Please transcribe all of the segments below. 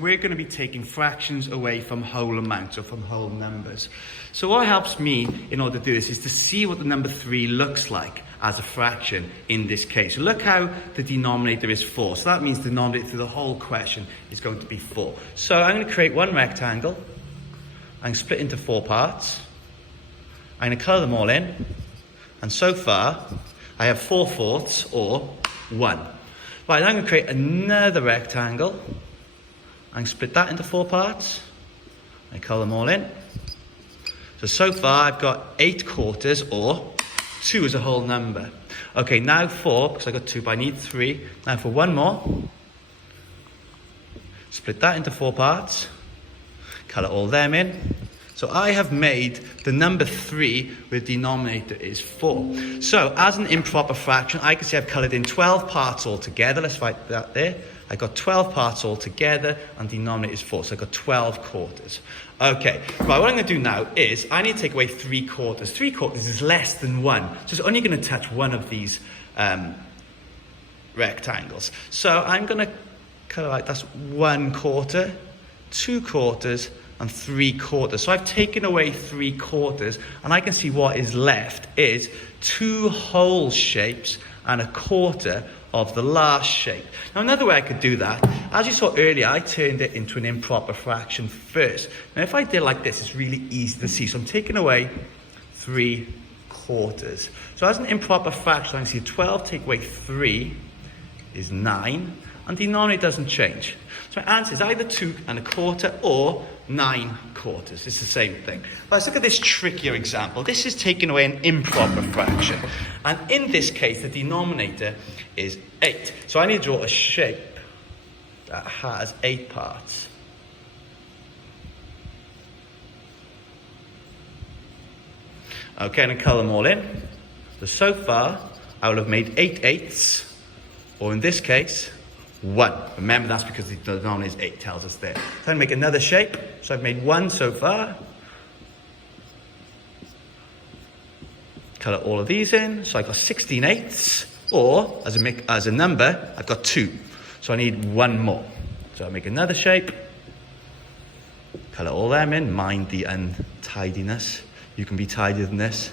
We're going to be taking fractions away from whole amounts or from whole numbers. So what helps me in order to do this is to see what the number 3 looks like as a fraction in this case. So look how the denominator is 4. So that means the denominator through the whole question is going to be 4. So I'm going to create one rectangle. I'm going to split into 4 parts. I'm going to colour them all in. And so far, I have 4/4 or 1. Right, I'm going to create another rectangle. I'm going to split that into 4 parts. I colour them all in. So far I've got 8/4 or 2 is a whole number. Okay, now 4, because I got 2, but I need 3. Now for one more. Split that into 4 parts. Colour all them in. So I have made the number 3 where the denominator is 4. So as an improper fraction, I can see I've coloured in 12 parts altogether. Let's write that there. I got 12 parts altogether and the denominator is 4. So I got 12/4. Okay, right, what I'm going to do now is I need to take away 3/4. 3/4 is less than 1. So it's only going to touch one of these rectangles. So I'm going to colour out, that's 1/4, 2/4, and 3/4. So I've taken away 3/4 and I can see what is left is 2 whole shapes and 1/4 of the last shape. Now another way I could do that, as you saw earlier, I turned it into an improper fraction first. Now if I did like this, it's really easy to see. So I'm taking away 3/4. So as an improper fraction, I can see 12 take away 3 is 9, and the denominator doesn't change. So my answer is either 2 1/4 or 9/4. It's the same thing. But let's look at this trickier example. This is taking away an improper fraction. And in this case, the denominator is 8. So I need to draw a shape that has 8 parts. Okay, and I colour them all in. So far, I will have made 8/8, or in this case, 1. Remember, that's because the denominator is 8, tells us there. So I'm going to make another shape. So I've made 1 so far. Colour all of these in. So I've got 16/8, or as a number, I've got 2. So I need 1 more. So I'll make another shape. Colour all them in. Mind the untidiness. You can be tidier than this.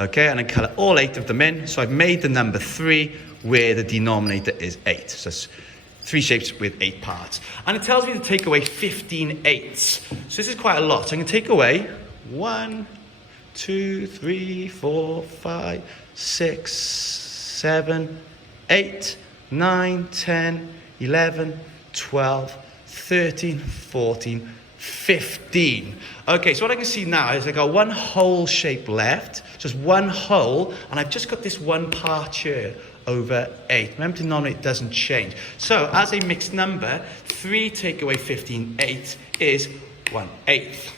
Okay, and I colour all 8 of them in. So I've made the number 3 where the denominator is 8. So it's 3 shapes with 8 parts. And it tells me to take away 15/8. So this is quite a lot. So I'm going to take away 1, 2, 3, 4, 5, 6, 7, 8, 9, 10, 11, 12, 13, 14, 15. Okay, so what I can see now is I got 1 whole shape left, just 1 whole, and I've just got this 1 part here over 8. Remember, the denominator doesn't change. So as a mixed number, 3 take away 15/8 is 1/8.